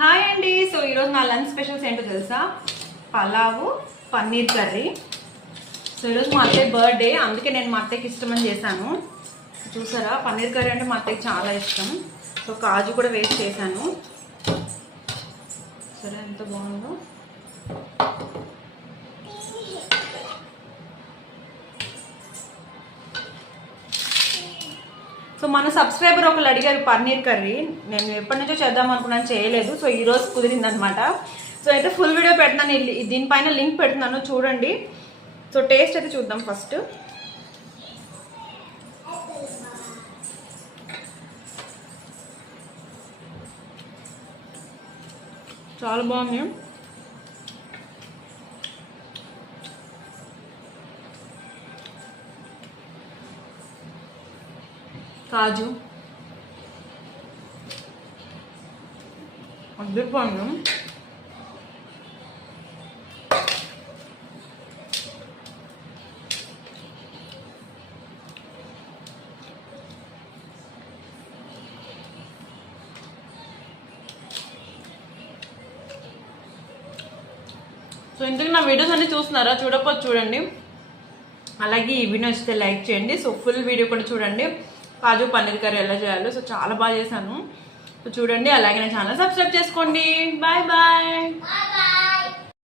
Hi అండి. So ఈరోజు నా లంచ్ స్పెషల్స్ ఏంటో తెలుసా? పలావు, పన్నీర్ కర్రీ. సో ఈరోజు మా అత్తయ్య బర్త్డే, అందుకే నేను మా అత్తయ్యకి ఇష్టమని చేశాను. చూసారా, పన్నీర్ కర్రీ అంటే మా అత్తయ్యకి చాలా ఇష్టం. సో కాజు కూడా వేస్ట్ చేశాను. సరే, ఎంత బాగుందో. సో మన సబ్స్క్రైబర్ ఒకళ్ళు అడిగారు పన్నీర్ కర్రీ. నేను ఎప్పటి నుంచో చేద్దాం అనుకున్నాను, చేయలేదు. సో ఈరోజు కుదిరిందనమాట. సో అయితే ఫుల్ వీడియో పెడుతున్నాను, దీనిపైన లింక్ పెడుతున్నాను, చూడండి. సో టేస్ట్ అయితే చూద్దాం ఫస్ట్. చాలా బాగుంది. కాజు అద్దరిపోండి. సో ఇంతకు నా వీడియోస్ అన్ని చూస్తున్నారా? చూడకపోతే చూడండి. అలాగే ఈ వీడియో వస్తే లైక్ చేయండి. సో ఫుల్ వీడియో కూడా చూడండి, కాజు పన్నీర్ కర్రీ ఎలా చేయాలో. సో చాలా బాగా చేశాను. సో చూడండి, అలాగే నా ఛానల్ సబ్స్క్రైబ్ చేసుకోండి. Bye bye.